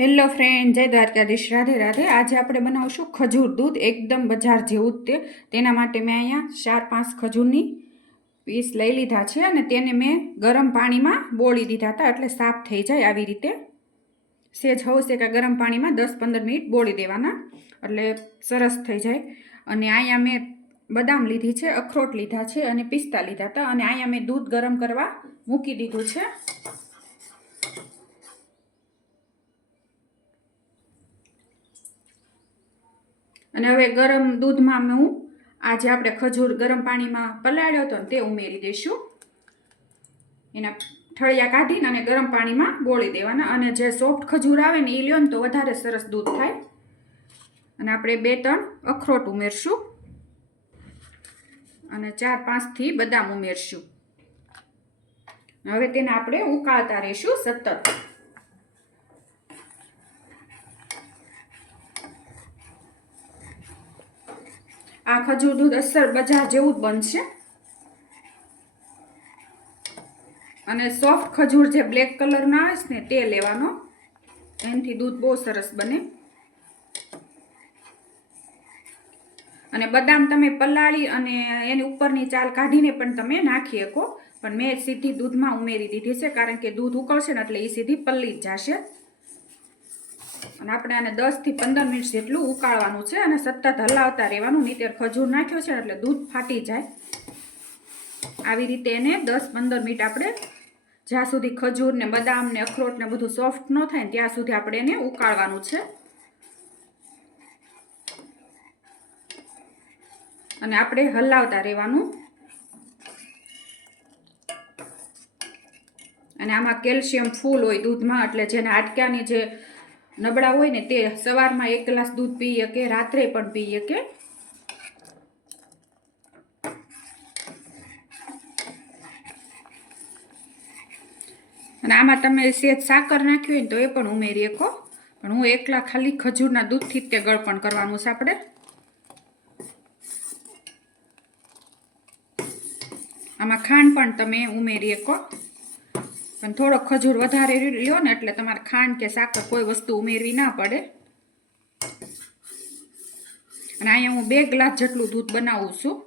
Hello friend, જય દ્વારકાધીશ, રાધે રાધે। આજે આપણે બનાવશું ખજૂર દૂધ, એકદમ બજાર જેવું જ તેના માટે મેં અહીંયા 4-5 ખજૂરની પીસ લઈ લીધા છે અને તેને મેં ગરમ પાણીમાં બોળી દીધા હતા, એટલે સાફ થઈ જાય આવી રીતે। સેજ હવશે કે ગરમ પાણીમાં 10-15 મિનિટ બોળી દેવાના, એટલે સરસ થઈ જાય। અને અહીંયા મેં બદામ લીધી છે, અખરોટ લીધા છે અને પિસ્તા લીધા હતા, અને અહીંયા મેં દૂધ ગરમ કરવા મૂકી દીધું છે। અને હવે ગરમ દૂધમાં હું આજે આપણે ખજૂર ગરમ પાણીમાં પલાળ્યો હતો તે ઉમેરી દઈશું। એના ઠળિયા કાઢીને અને ગરમ પાણીમાં બોળી દેવાના, અને જે સોફ્ટ ખજૂર આવે ને એ લ્યો ને તો વધારે સરસ દૂધ થાય। અને આપણે 2-3 અખરોટ ઉમેરશું અને 4-5 થી બદામ ઉમેરશું। હવે તેને આપણે ઉકાળતા રહીશું સતત। આ ખજૂર દૂધ અસર બજાર જેવું જ બનશે। અને સોફ્ટ ખજૂર જે બ્લેક કલરના આવે છે ને તે લેવાનો, એનાથી દૂધ બહુ સરસ બને। અને બદામ તમે પલાળી અને એની ઉપરની ચાલ કાઢીને પણ તમે નાખી શકો, પણ મેં સીધી દૂધમાં ઉમેરી દીધી છે, કારણ કે દૂધ ઉકળશે ને એટલે એ સીધી પલ્લી જ જશે। અને આપણે આને 10 થી 15 મિનિટ જેટલું ઉકાળવાનું છે અને સતત હલાવતા રહેવાનું, નહીંતર ખજૂર નાખ્યો છે એટલે દૂધ ફાટી જાય। આવી રીતે એને 10-15 મિનિટ આપણે જ્યાં સુધી ખજૂર ને બદામ ને અખરોટ ને બધું સોફ્ટ ન થાય ને ત્યાં સુધી આપણે એને ઉકાળવાનું છે। અને આપણે હલાવતા રહેવાનું। અને આમાં કેલ્શિયમ ફૂલ હોય દૂધમાં, એટલે જેને હાડકાની જે નબળા હોય ને તે સવારમાં 1 ગ્લાસ દૂધ પી શકે, રાત્રે પણ પી શકે। અને આમાં તમે સેજ સાકર નાખી હોય ને તો એ પણ ઉમેરી શકો, પણ હું એકલા ખાલી ખજૂરના દૂધથી જ તે ગળપણ કરવાનું છે આપણે। આમાં ખાંડ પણ તમે ઉમેરી શકો, પણ થોડો ખજૂર વધારે લ્યો ને એટલે તમારે ખાંડ કે સાકર કોઈ વસ્તુ ઉમેરવી ના પડે। અને અહીંયા હું 2 ગ્લાસ જેટલું દૂધ બનાવું છું।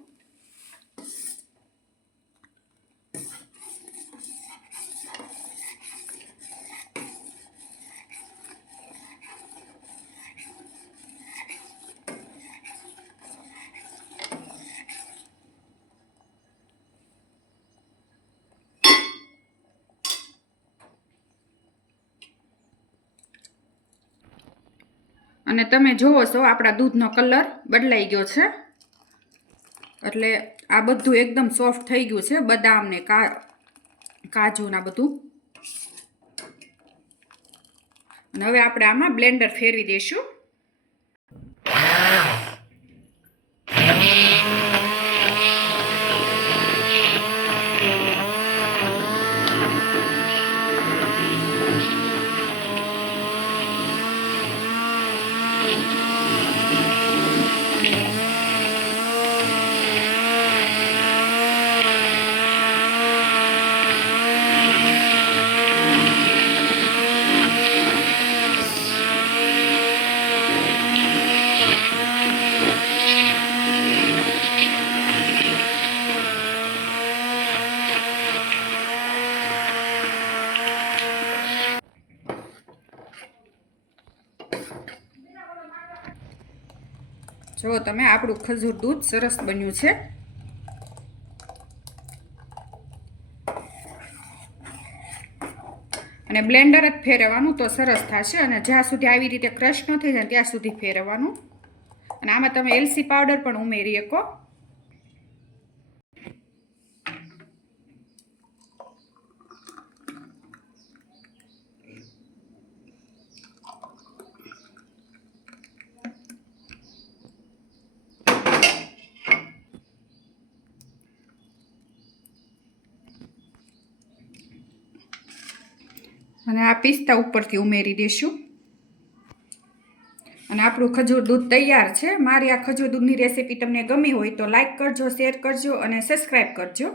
અને તમે જોવો છો આપણા દૂધનો કલર બદલાઈ ગયો છે, એટલે આ બધું એકદમ સોફ્ટ થઈ ગયું છે, બદામ ને કાજુ ના બધું। અને હવે આપણે આમાં બ્લેન્ડર ફેરવી દઈશું। જો તમે આપણું ખજૂર દૂધ સરસ બન્યું છે। અને બ્લેન્ડર જ ફેરવવાનું તો સરસ થશે, અને જ્યાં સુધી આવી રીતે ક્રશ ન થઈ જાય ત્યાં સુધી ફેરવવાનું। અને આમાં તમે એલચી પાવડર પણ ઉમેરી શકો। અને આ પિસ્તા ઉપરથી ઉમેરી દઈશું। અને આપણું ખજૂર દૂધ તૈયાર છે। મારી આ ખજૂર દૂધની રેસીપી તમને ગમી હોય તો લાઈક કરજો, શેર કરજો અને સબસ્ક્રાઈબ કરજો।